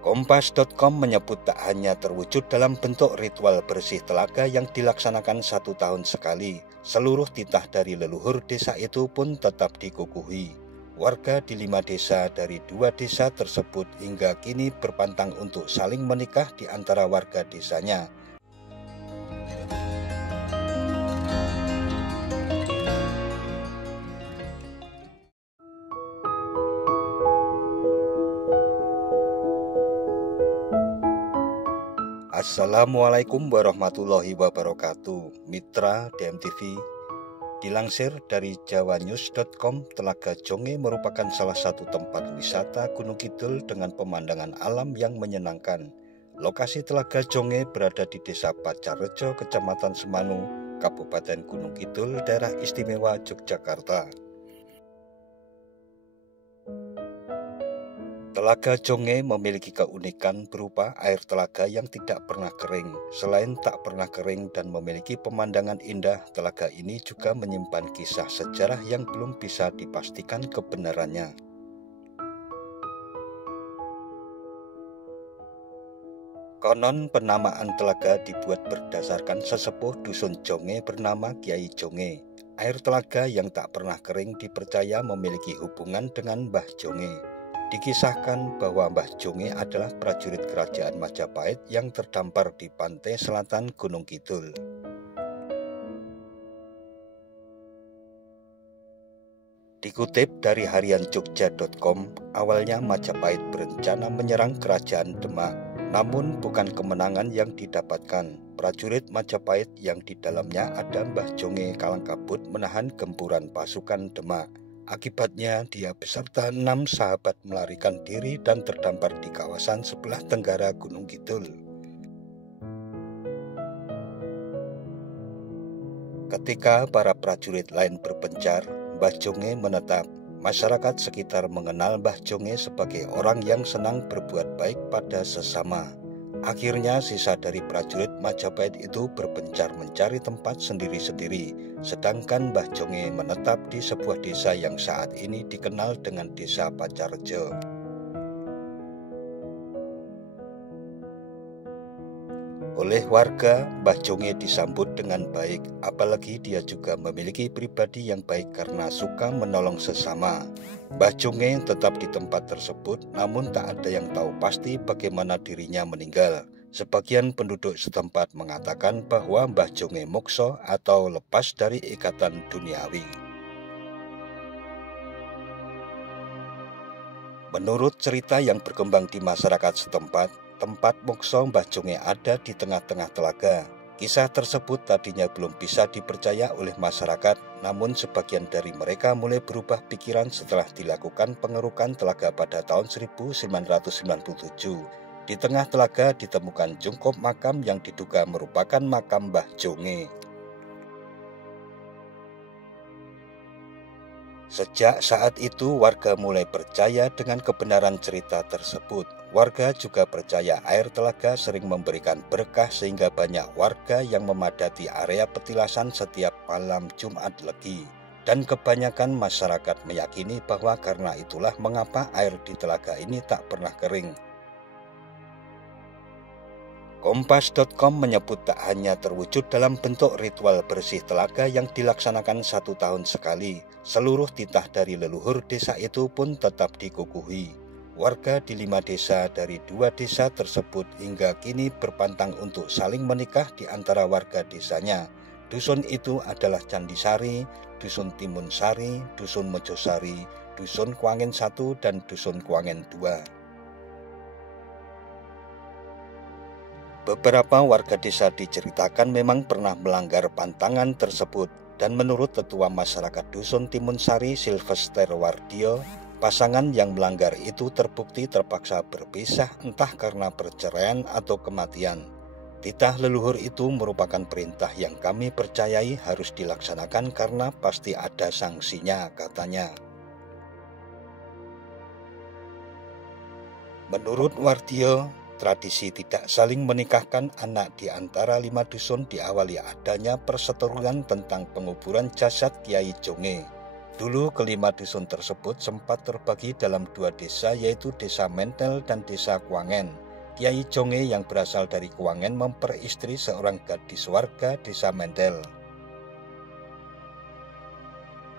Kompas.com menyebut tak hanya terwujud dalam bentuk ritual bersih telaga yang dilaksanakan 1 tahun sekali, seluruh titah dari leluhur desa itu pun tetap dikukuhi. Warga di 5 desa dari 2 desa tersebut hingga kini berpantang untuk saling menikah di antara warga desanya. Assalamualaikum warahmatullahi wabarakatuh. Mitra DMTV. Dilansir dari jawanews.com, Telaga Jonge merupakan salah satu tempat wisata Gunung Kidul dengan pemandangan alam yang menyenangkan. Lokasi Telaga Jonge berada di Desa Pacarrejo, Kecamatan Semanu, Kabupaten Gunung Kidul, Daerah Istimewa Yogyakarta. Telaga Jonge memiliki keunikan berupa air telaga yang tidak pernah kering. Selain tak pernah kering dan memiliki pemandangan indah, telaga ini juga menyimpan kisah sejarah yang belum bisa dipastikan kebenarannya. Konon penamaan telaga dibuat berdasarkan sesepuh dusun Jonge bernama Kiai Jonge. Air telaga yang tak pernah kering dipercaya memiliki hubungan dengan Mbah Jonge. Dikisahkan bahwa Mbah Jonge adalah prajurit kerajaan Majapahit yang terdampar di pantai selatan Gunung Kidul. Dikutip dari harian Jogja.com, awalnya Majapahit berencana menyerang kerajaan Demak, namun bukan kemenangan yang didapatkan. Prajurit Majapahit yang di dalamnya ada Mbah Jonge Kalangkabut menahan gempuran pasukan Demak. Akibatnya dia beserta 6 sahabat melarikan diri dan terdampar di kawasan sebelah tenggara Gunung Kidul. Ketika para prajurit lain berpencar, Mbah Jonge menetap. Masyarakat sekitar mengenal Mbah Jonge sebagai orang yang senang berbuat baik pada sesama. Akhirnya sisa dari prajurit Majapahit itu berpencar mencari tempat sendiri-sendiri, sedangkan Mbah Jonge menetap di sebuah desa yang saat ini dikenal dengan Desa Pacarrejo. Oleh warga, Mbah Jonge disambut dengan baik, apalagi dia juga memiliki pribadi yang baik karena suka menolong sesama. Mbah Jonge tetap di tempat tersebut, namun tak ada yang tahu pasti bagaimana dirinya meninggal. Sebagian penduduk setempat mengatakan bahwa Mbah Jonge mokso atau lepas dari ikatan duniawi. Menurut cerita yang berkembang di masyarakat setempat, tempat mokso Mbah Jonge ada di tengah-tengah telaga. Kisah tersebut tadinya belum bisa dipercaya oleh masyarakat, namun sebagian dari mereka mulai berubah pikiran setelah dilakukan pengerukan telaga pada tahun 1997. Di tengah telaga ditemukan jungkup makam yang diduga merupakan makam Mbah Jonge. Sejak saat itu warga mulai percaya dengan kebenaran cerita tersebut. Warga juga percaya air telaga sering memberikan berkah sehingga banyak warga yang memadati area petilasan setiap malam Jumat Legi. Dan kebanyakan masyarakat meyakini bahwa karena itulah mengapa air di telaga ini tak pernah kering. Kompas.com menyebut tak hanya terwujud dalam bentuk ritual bersih telaga yang dilaksanakan 1 tahun sekali, seluruh titah dari leluhur desa itu pun tetap dikukuhi. Warga di 5 desa dari 2 desa tersebut hingga kini berpantang untuk saling menikah di antara warga desanya. Dusun itu adalah Candisari, Dusun Timun Sari, Dusun Mojosari, Dusun Kuangen 1, dan Dusun Kuangen 2. Beberapa warga desa diceritakan memang pernah melanggar pantangan tersebut, dan menurut tetua masyarakat Dusun Timun Sari Silvester Wardio, pasangan yang melanggar itu terbukti terpaksa berpisah entah karena perceraian atau kematian. Titah leluhur itu merupakan perintah yang kami percayai harus dilaksanakan karena pasti ada sanksinya, katanya. Menurut Wardio, tradisi tidak saling menikahkan anak di antara 5 dusun diawali adanya perseteruan tentang penguburan jasad Kiai Jonge. Dulu kelima dusun tersebut sempat terbagi dalam dua desa, yaitu Desa Mentel dan Desa Kuangen. Kiai Jonge yang berasal dari Kuangen memperistri seorang gadis warga Desa Mentel.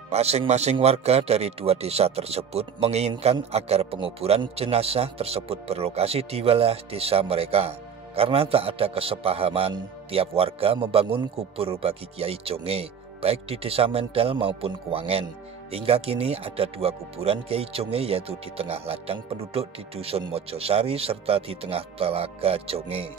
Masing-masing warga dari dua desa tersebut menginginkan agar penguburan jenazah tersebut berlokasi di wilayah desa mereka. Karena tak ada kesepahaman, tiap warga membangun kubur bagi Kiai Jonge, baik di Desa Mentel maupun Kuangen. Hingga kini ada dua kuburan Kiai Jonge, yaitu di tengah ladang penduduk di Dusun Mojosari serta di tengah Telaga Jonge.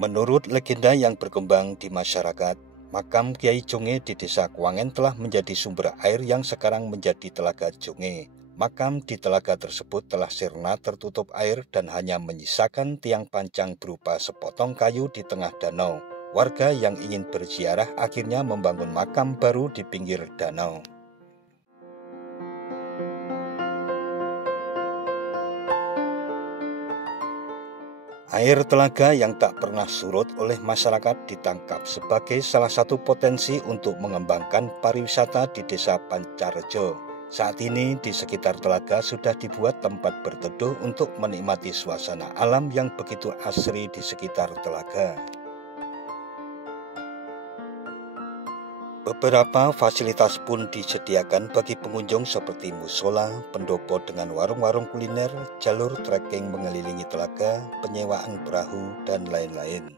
Menurut legenda yang berkembang di masyarakat, makam Kiai Jonge di Desa Kuangen telah menjadi sumber air yang sekarang menjadi Telaga Jonge. Makam di telaga tersebut telah sirna tertutup air dan hanya menyisakan tiang pancang berupa sepotong kayu di tengah danau. Warga yang ingin berziarah akhirnya membangun makam baru di pinggir danau. Air telaga yang tak pernah surut oleh masyarakat ditangkap sebagai salah satu potensi untuk mengembangkan pariwisata di Desa Pancarejo. Saat ini di sekitar telaga sudah dibuat tempat berteduh untuk menikmati suasana alam yang begitu asri di sekitar telaga. Beberapa fasilitas pun disediakan bagi pengunjung seperti musola, pendopo dengan warung-warung kuliner, jalur trekking mengelilingi telaga, penyewaan perahu, dan lain-lain.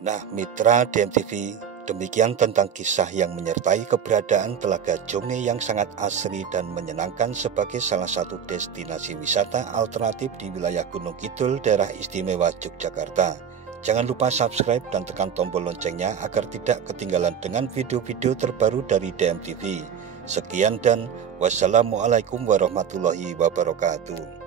Nah, mitra DMTV, demikian tentang kisah yang menyertai keberadaan Telaga Jonge yang sangat asri dan menyenangkan sebagai salah satu destinasi wisata alternatif di wilayah Gunung Kidul, daerah istimewa Yogyakarta. Jangan lupa subscribe dan tekan tombol loncengnya agar tidak ketinggalan dengan video-video terbaru dari DMTV. Sekian dan wassalamualaikum warahmatullahi wabarakatuh.